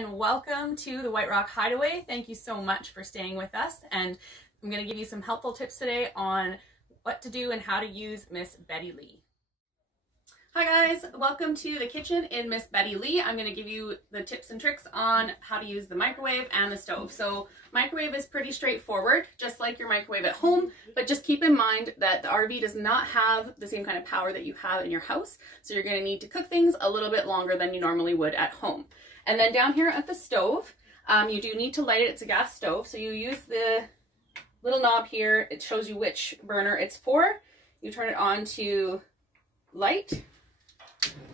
and welcome to the White Rock Hideaway. Thank you so much for staying with us, and I'm going to give you some helpful tips today on what to do and how to use Miss Betty Lee. Hi guys, welcome to the kitchen in Miss Betty Lee. I'm going to give you the tips and tricks on how to use the microwave and the stove. So microwave is pretty straightforward, just like your microwave at home, but just keep in mind that the RV does not have the same kind of power that you have in your house. So you're going to need to cook things a little bit longer than you normally would at home. And then down here at the stove, you do need to light it. It's a gas stove. So you use the little knob here. It shows you which burner it's for. You turn it on to light,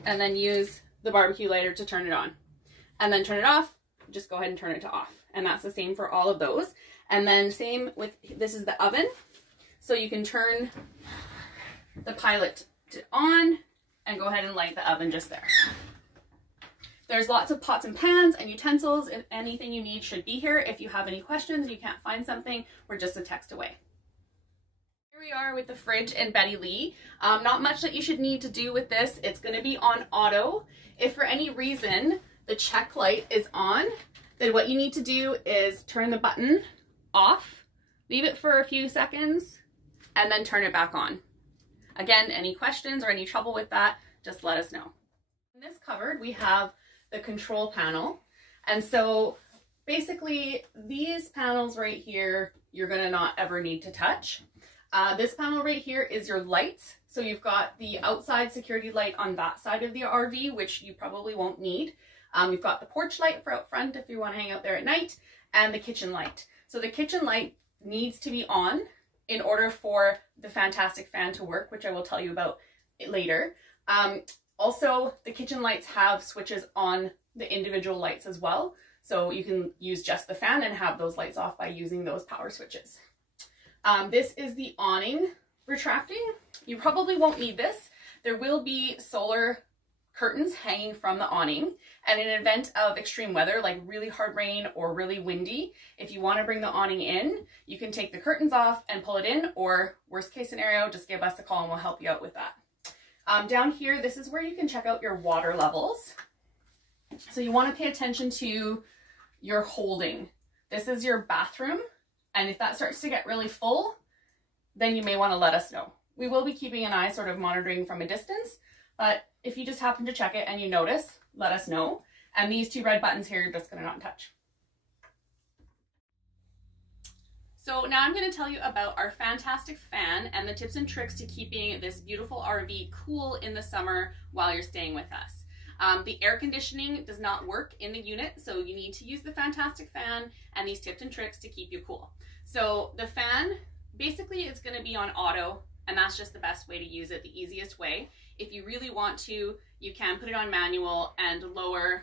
and then use the barbecue lighter to turn it on, and then turn it off. Just go ahead and turn it to off. And that's the same for all of those. And then same with, this is the oven. So you can turn the pilot to on and go ahead and light the oven just there. There's lots of pots and pans and utensils. If anything you need should be here. If you have any questions, you can't find something, we're just a text away. Here we are with the fridge in Betty Lee. Not much that you should need to do with this. It's going to be on auto. If for any reason the check light is on, then what you need to do is turn the button off, leave it for a few seconds, and then turn it back on. Again, any questions or any trouble with that, just let us know. In this cupboard, we have the control panel. And so basically these panels right here, you're going to not ever need to touch. This panel right here is your lights. So you've got the outside security light on that side of the RV, which you probably won't need. You've got the porch light for out front if you want to hang out there at night, and the kitchen light. So the kitchen light needs to be on in order for the fantastic fan to work, which I will tell you about later. Also, the kitchen lights have switches on the individual lights as well. So you can use just the fan and have those lights off by using those power switches. This is the awning retracting. You probably won't need this. There will be solar curtains hanging from the awning. And in an event of extreme weather, like really hard rain or really windy, if you want to bring the awning in, you can take the curtains off and pull it in, or worst case scenario, just give us a call and we'll help you out with that. Down here, this is where you can check out your water levels. So you want to pay attention to your holding. This is your bathroom. And if that starts to get really full, then you may want to let us know. We will be keeping an eye, sort of monitoring from a distance, but if you just happen to check it and you notice, let us know. And these two red buttons here, you're just going to not touch. So now I'm going to tell you about our fantastic fan and the tips and tricks to keeping this beautiful RV cool in the summer while you're staying with us. The air conditioning does not work in the unit, so you need to use the fantastic fan and these tips and tricks to keep you cool. So the fan, basically it's going to be on auto, and that's just the best way to use it, the easiest way. If you really want to, you can put it on manual and lower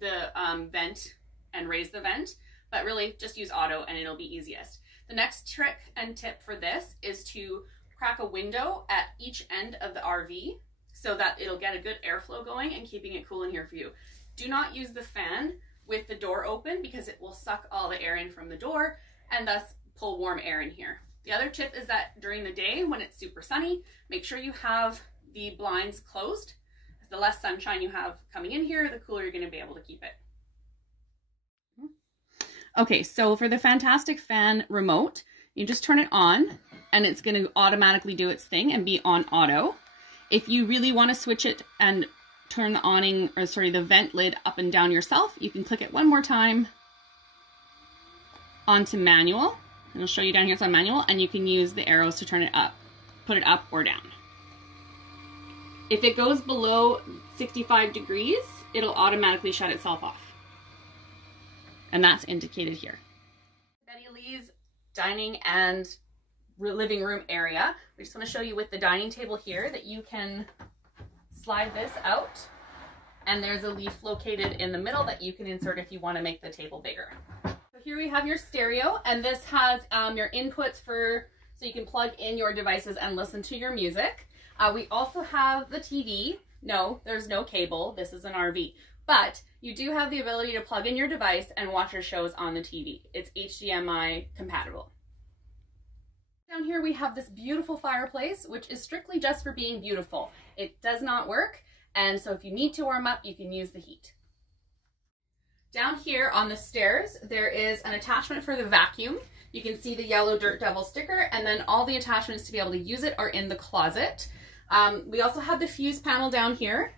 the vent and raise the vent, but really just use auto and it'll be easiest. The next trick and tip for this is to crack a window at each end of the RV so that it'll get a good airflow going and keeping it cool in here for you. Do not use the fan with the door open because it will suck all the air in from the door and thus pull warm air in here. The other tip is that during the day when it's super sunny, make sure you have the blinds closed. The less sunshine you have coming in here, the cooler you're going to be able to keep it. Okay, so for the fantastic fan remote, you just turn it on and it's going to automatically do its thing and be on auto. If you really want to switch it and turn the awning, or sorry, the vent lid up and down yourself, you can click it one more time onto manual. And I'll show you down here, it's on manual, and you can use the arrows to turn it up, put it up or down. If it goes below 65 degrees, it'll automatically shut itself off. And that's indicated here. Betty Lee's dining and living room area. We just want to show you with the dining table here that you can slide this out, and there's a leaf located in the middle that you can insert if you want to make the table bigger. So here we have your stereo, and this has your inputs for, so you can plug in your devices and listen to your music. We also have the TV. No, there's no cable. This is an RV. But you do have the ability to plug in your device and watch your shows on the TV. It's HDMI compatible. Down here we have this beautiful fireplace, which is strictly just for being beautiful. It does not work, and so if you need to warm up, you can use the heat. Down here on the stairs, there is an attachment for the vacuum. You can see the yellow Dirt Devil sticker, and then all the attachments to be able to use it are in the closet. We also have the fuse panel down here.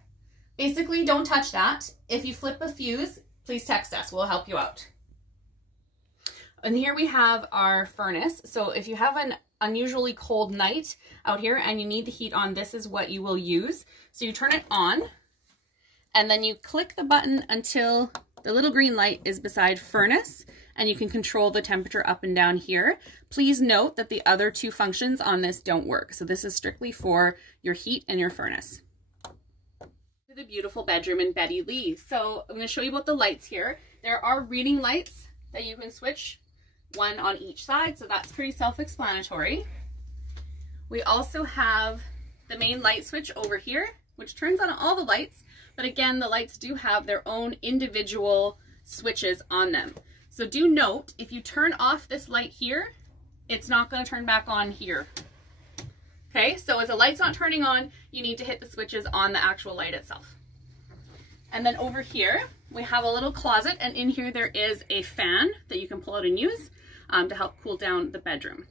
Basically, don't touch that. If you flip a fuse, please text us. We'll help you out. And here we have our furnace. So if you have an unusually cold night out here and you need the heat on, this is what you will use. So you turn it on, and then you click the button until the little green light is beside furnace, and you can control the temperature up and down here. Please note that the other two functions on this don't work. So this is strictly for your heat and your furnace. The beautiful bedroom in Betty Lee. So I'm going to show you about the lights here. There are reading lights that you can switch, one on each side, so that's pretty self-explanatory. We also have the main light switch over here, which turns on all the lights, but again, the lights do have their own individual switches on them. So do note, if you turn off this light here, it's not going to turn back on here. Okay, so if the light's not turning on, you need to hit the switches on the actual light itself. And then over here, we have a little closet, and in here there is a fan that you can pull out and use to help cool down the bedroom.